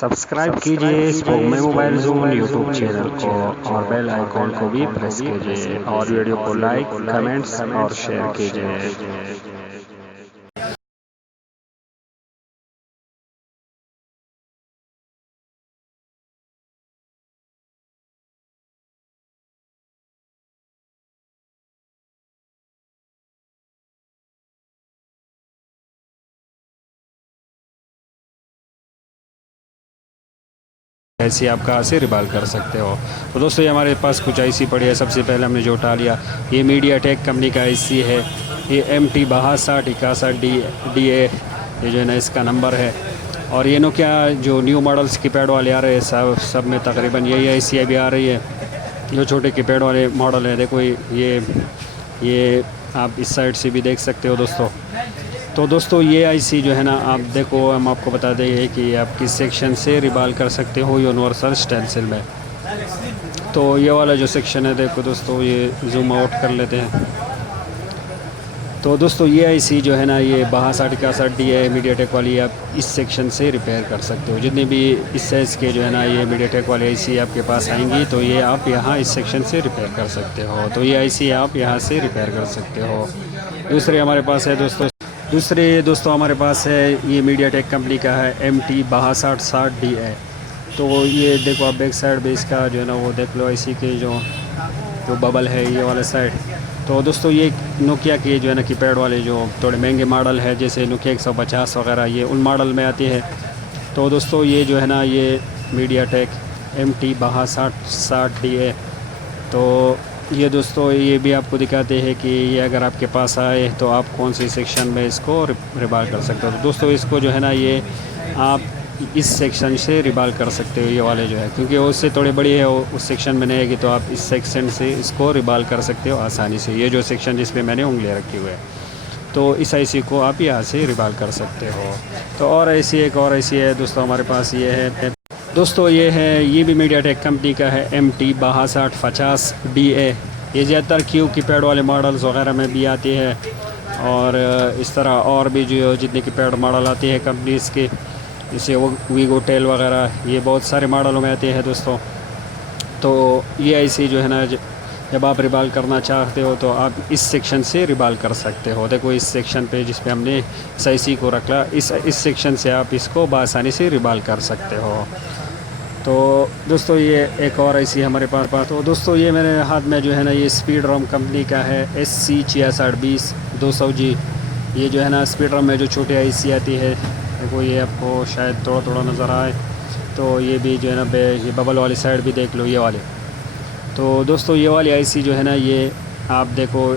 Subscribe कीजिए spoke में mobile zone YouTube channel को और बेल आइकॉन को भी प्रेस कीजिए और वीडियो को लाइक, कमेंट्स और शेयर कीजिए। ऐसी आप कहाँ से रिबाल कर सकते हो। तो दोस्तों ये हमारे पास कुछ आईसी पड़ी है। सबसे पहले हमने जो उठा लिया ये मीडियाटेक कंपनी का आईसी है। ये MT6261DA ये जो है ना इसका नंबर है। और ये नोकिया जो न्यू मॉडल्स कीपैड वाले आ रहे हैं सब में तकरीबन यही आईसी अभी आ रही है। जो छोटे कीपैड वाले मॉडल है देखो ये आप इस साइड से भी देख सकते हो दोस्तों। तो दोस्तों ये आईसी जो है ना आप देखो हम आपको बता देंगे कि आप किस सेक्शन से रिबाल कर सकते हो यूनिवर्सल स्टेंसिल में। तो ये वाला जो सेक्शन है देखो दोस्तों ये जूम आउट कर लेते हैं। तो दोस्तों ये आईसी जो है ना ये 6261DA मीडियाटेक वाली आप इस सेक्शन से रिपेयर कर सकते हो। जितने भी इस साइज़ के जो है ना ये मीडियाटेक वाली आईसी आपके पास आएंगी तो ये आप यहाँ इस सेक्शन से रिपेयर कर सकते हो। तो ये आईसी आप यहाँ से रिपेयर कर सकते हो। दूसरे हमारे पास है दोस्तों हमारे पास है ये मीडियाटेक कंपनी का है MT6260DA। तो ये देखो आप बैक साइड भी इसका जो है ना वो देख लो आईसी के जो बबल है ये वाला साइड। तो दोस्तों ये नोकिया के जो है ना कीपैड वाले जो थोड़े महंगे मॉडल है जैसे नोकिया 150 वगैरह ये उन मॉडल में आती है। तो दोस्तों ये जो है ना ये मीडियाटेक MT6260DA। तो ये दोस्तों ये भी आपको दिखाते हैं कि ये अगर आपके पास आए तो आप कौन सी सेक्शन में इसको रिबाल कर सकते हो। तो दोस्तों इसको जो है ना ये आप इस सेक्शन से रिबाल कर सकते हो ये वाले जो है, क्योंकि उससे थोड़ी बड़ी है उस सेक्शन में नहीं आएगी तो आप इस सेक्शन से इसको रिबाल कर सकते हो आसानी से। ये जो सेक्शन जिस पे मैंने उंगलियां रखी हुई है तो इस आईसी को आप यहाँ से रिबाल कर सकते हो। तो और ऐसी एक और आईसी है दोस्तों हमारे पास ये है दोस्तों ये भी मीडियाटेक कंपनी का है MT6250DA। ये ज़्यादातर क्यू कीपैड वाले मॉडल्स वगैरह में भी आती है और इस तरह और भी जो जितने कीपैड मॉडल आते हैं कंपनीज़ के जैसे वो वीगोटेल वगैरह ये बहुत सारे मॉडलों में आते हैं दोस्तों। तो ये आईसी जो है ना जब आप रिबाल करना चाहते हो तो आप इस सेक्शन से रिबाल कर सकते हो। देखो इस सेक्शन पे जिस पे हमने इस आईसी को रखा इस सेक्शन से आप इसको बआसानी से रिबाल कर सकते हो। तो दोस्तों ये एक और आईसी हमारे पास तो दोस्तों ये मेरे हाथ में जो है ना ये स्पीडरम कंपनी का है SC6620 200G। ये जो है ना स्पीडरम में जो छोटी आईसी आती है देखो ये आपको शायद थोड़ा नज़र आए। तो ये भी जो है ना ये बबल वाली साइड भी देख लो ये वाले। तो दोस्तों ये वाली आईसी जो है ना ये आप देखो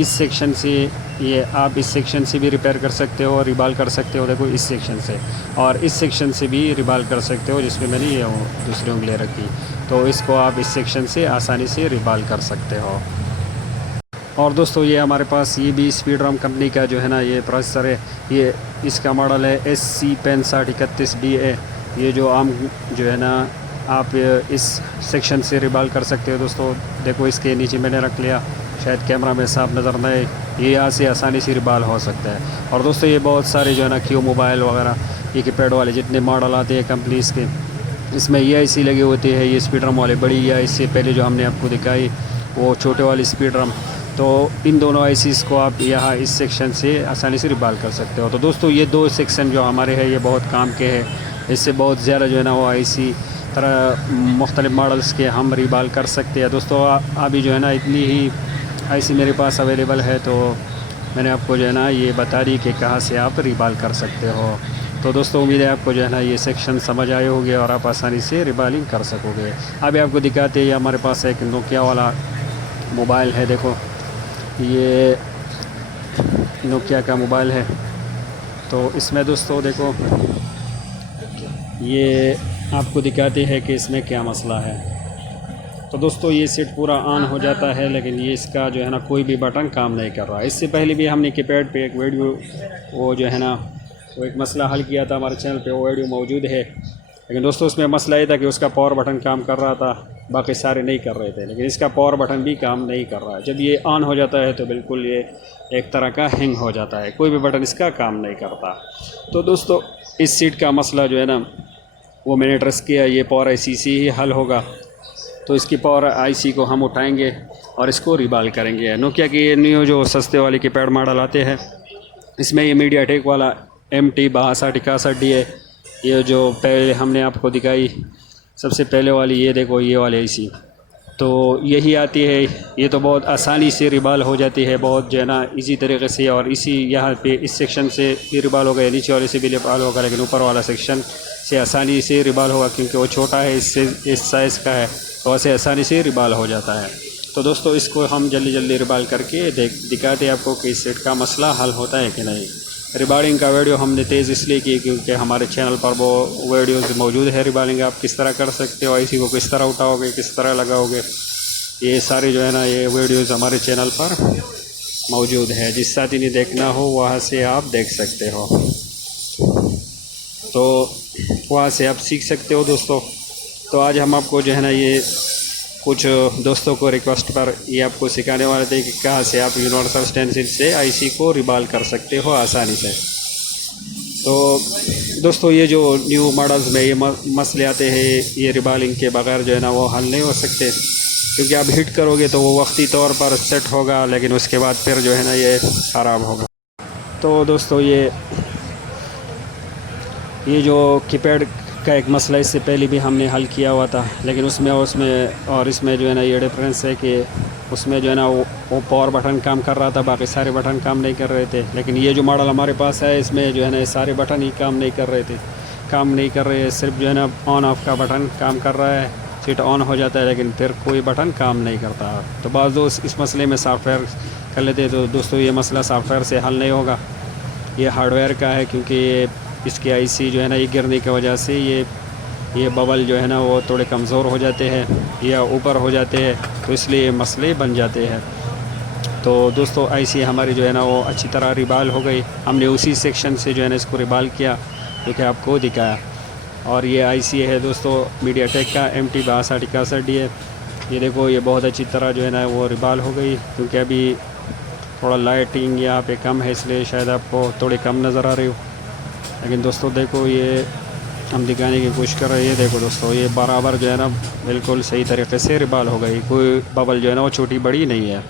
इस सेक्शन से ये आप इस सेक्शन से भी रिपेयर कर सकते हो और रिबाल कर सकते हो। देखो इस सेक्शन से और इस सेक्शन से भी रिबाल कर सकते हो जिसमें मैंने ये दूसरी उंगली रखी। तो इसको आप इस सेक्शन से आसानी से रिबाल कर सकते हो। और दोस्तों ये हमारे पास ये भी स्पीडरम कंपनी का जो है ना ये प्रोसेसर है। ये इसका मॉडल है SC6531DA। ये जो आम जो है ना आप इस सेक्शन से रिबाल कर सकते हो दोस्तों। देखो इसके नीचे मैंने रख लिया, शायद कैमरा में साफ नज़र न आए, ये यहाँ से आसानी से रिबाल हो सकता है। और दोस्तों ये बहुत सारे जो है ना क्यू मोबाइल वगैरह ये कीपैड वाले जितने मॉडल आते हैं कंपनीज़ के इसमें ये आईसी लगी होती है। ये स्पीडरम वाले बड़ी या इससे पहले जो हमने आपको दिखाई वो छोटे वाली स्पीडरम। तो इन दोनों आईसीज़ को आप यहाँ इस सेक्शन से आसानी से रिबाल कर सकते हो। तो दोस्तों ये दो सेक्शन जो हमारे हैं ये बहुत काम के हैं। इससे बहुत ज़्यादा जो है ना वो आईसी तरह मुख्तलिफ़ मॉडल्स के हम रिबाल कर सकते हैं। दोस्तों अभी जो है ना इतनी ही आईसी मेरे पास अवेलेबल है तो मैंने आपको जो है ना ये बता दी कि कहाँ से आप रिबाल कर सकते हो। तो दोस्तों उम्मीद है आपको जो है ना ये सेक्शन समझ आए होंगे और आप आसानी से रिबालिंग कर सकोगे। अभी आपको दिखाते हैं हमारे पास एक नोकिया वाला मोबाइल है। देखो ये नोकिया का मोबाइल है। तो इसमें दोस्तों देखो ये आपको दिखाते हैं कि इसमें क्या मसला है। तो दोस्तों ये सेट पूरा ऑन हो जाता है लेकिन ये इसका जो है ना कोई भी बटन काम नहीं कर रहा। इससे पहले भी हमने कीपैड पे एक वीडियो वो जो है ना वो एक मसला हल किया था हमारे चैनल पे, वो वीडियो मौजूद है। लेकिन दोस्तों उसमें मसला ये था कि उसका पावर बटन काम कर रहा था, बाकी सारे नहीं कर रहे थे। लेकिन इसका पावर बटन भी काम नहीं कर रहा है। जब ये ऑन हो जाता है तो बिल्कुल ये एक तरह का हैंग हो जाता है, कोई भी बटन इसका काम नहीं करता। तो दोस्तों इस सीट का मसला जो है ना वो मैंने ट्रस्ट किया ये पावर आईसी से ही हल होगा। तो इसकी पावर आईसी को हम उठाएंगे और इसको रिबाल करेंगे। नोकिया की ये न्यू जो सस्ते वाले कीपैड मॉडल आते हैं, इसमें ये मीडियाटेक वाला MT6261D है। ये जो पहले हमने आपको दिखाई सबसे पहले वाली, ये देखो ये वाली आईसी, तो यही आती है। ये तो बहुत आसानी से रिबाल हो जाती है, बहुत जो है ना इजी तरीके से। और इसी यहाँ पे इस सेक्शन से भी रिबाल होगा, नीचे वाले से भी रिबाल होगा, लेकिन ऊपर वाला सेक्शन से आसानी से रिबाल होगा क्योंकि वो छोटा है, इससे इस साइज़ का है, तो ऐसे आसानी से रिबाल हो जाता है। तो दोस्तों इसको हम जल्दी जल्दी रिबाल करके दिखाते हैं आपको कि इस सेट का मसला हल होता है कि नहीं। रिबालिंग का वीडियो हमने तेज़ इसलिए की क्योंकि हमारे चैनल पर वो वीडियोज़ मौजूद है। रिबालिंग आप किस तरह कर सकते हो, आईसी को किस तरह उठाओगे, किस तरह लगाओगे, ये सारे जो है ना ये वीडियोज़ हमारे चैनल पर मौजूद है। जिस साथी ने देखना हो वहाँ से आप देख सकते हो, तो वहाँ से आप सीख सकते हो दोस्तों। तो आज हम आपको जो है ना ये कुछ दोस्तों को रिक्वेस्ट पर ये आपको सिखाने वाले थे कि कहाँ से आप यूनिवर्सल स्टेंसिल से आईसी को रिबाल कर सकते हो आसानी से। तो दोस्तों ये जो न्यू मॉडल्स में ये मसले आते हैं, ये रिबालिंग के बगैर जो है ना वो हल नहीं हो सकते, क्योंकि आप हिट करोगे तो वो वक्ती तौर पर सेट होगा, लेकिन उसके बाद फिर जो है ना ये ख़राब होगा। तो दोस्तों ये जो कीपैड का एक मसला इससे पहले भी हमने हल किया हुआ था, लेकिन उसमें और इसमें जो है ना ये डिफरेंस है कि उसमें जो है ना वो पावर बटन काम कर रहा था, बाकी सारे बटन काम नहीं कर रहे थे। लेकिन ये जो मॉडल हमारे पास है इसमें जो है ना ये सारे बटन ही काम नहीं कर रहे हैं। सिर्फ जो है ना ऑन ऑफ का बटन काम कर रहा है, सीट ऑन हो जाता है, लेकिन फिर कोई बटन काम नहीं करता। तो बाज़ दोस्त इस मसले में सॉफ्टवेयर कर लेते हैं। तो दोस्तों ये मसला सॉफ्टवेयर से हल नहीं होगा, ये हार्डवेयर का है, क्योंकि इसके आईसी जो है ना ये गिरने की वजह से ये बबल जो है ना वो थोड़े कमज़ोर हो जाते हैं या ऊपर हो जाते हैं, तो इसलिए मसले बन जाते हैं। तो दोस्तों आईसी हमारी जो है ना वो अच्छी तरह रिबाल हो गई। हमने उसी सेक्शन से जो है ना इसको रिबाल किया जो कि आपको दिखाया। और ये आईसी है दोस्तों मीडियाटेक का MT6261D है। ये देखो ये बहुत अच्छी तरह जो है ना वो रिबाल हो गई, क्योंकि अभी थोड़ा लाइटिंग यहाँ पे कम है, इसलिए शायद आपको थोड़ी कम नज़र आ रही हो। लेकिन दोस्तों देखो ये हम दिखाने की कोशिश कर रहे हैं। ये देखो दोस्तों ये बराबर जो है ना बिल्कुल सही तरीके से रिबाल हो गई, कोई बबल जो है ना वो छोटी बड़ी नहीं है।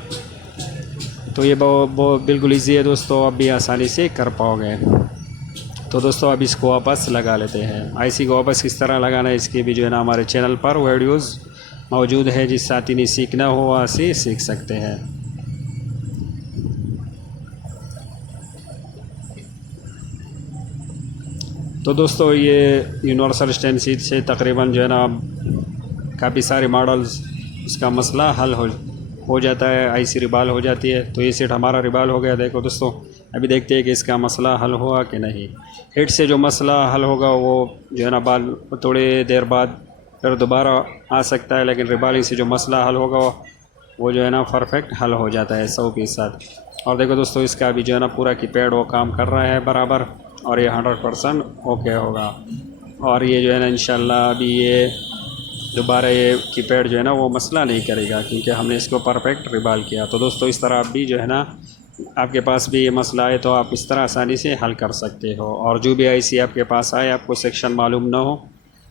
तो ये बिल्कुल ईजी है दोस्तों, आप भी आसानी से कर पाओगे। तो दोस्तों अब इसको वापस लगा लेते हैं। आईसी को वापस किस तरह लगाना है इसके भी जो है ना हमारे चैनल पर वीडियोज़ मौजूद है, जिस साथी ने सीखना हो वहाँ से सीख सकते हैं। तो दोस्तों ये यूनिवर्सल स्टेंसिल से तकरीबन जो है ना काफ़ी सारे मॉडल्स इसका मसला हल हो जाता है, आईसी रिबाल हो जाती है। तो ये सेट हमारा रिबाल हो गया। देखो दोस्तों अभी देखते हैं कि इसका मसला हल हुआ कि नहीं। हिट से जो मसला हल होगा वो जो है ना बाल थोड़ी देर बाद फिर दोबारा आ सकता है, लेकिन रिबालिंग से जो मसला हल होगा वो जो है ना परफेक्ट हल हो जाता है 100%। और देखो दोस्तों इसका अभी जो है ना पूरा कीपैड वो काम कर रहा है बराबर, और ये 100% ओके होगा। और ये जो है ना इंशाल्लाह अभी ये दोबारा ये कीपैड जो है ना वो मसला नहीं करेगा, क्योंकि हमने इसको परफेक्ट रिबाल किया। तो दोस्तों इस तरह आप भी जो है ना आपके पास भी ये मसला है तो आप इस तरह आसानी से हल कर सकते हो। और जो भी आईसी आपके पास आए, आपको सेक्शन मालूम ना हो,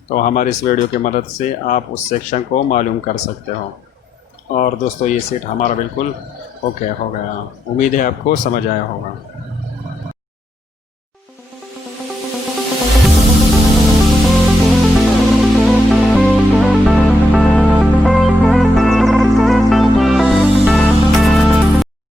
तो हमारे इस वीडियो की मदद से आप उस सेक्शन को मालूम कर सकते हो। और दोस्तों ये सेट हमारा बिल्कुल ओके हो गया। उम्मीद है आपको समझ आया होगा।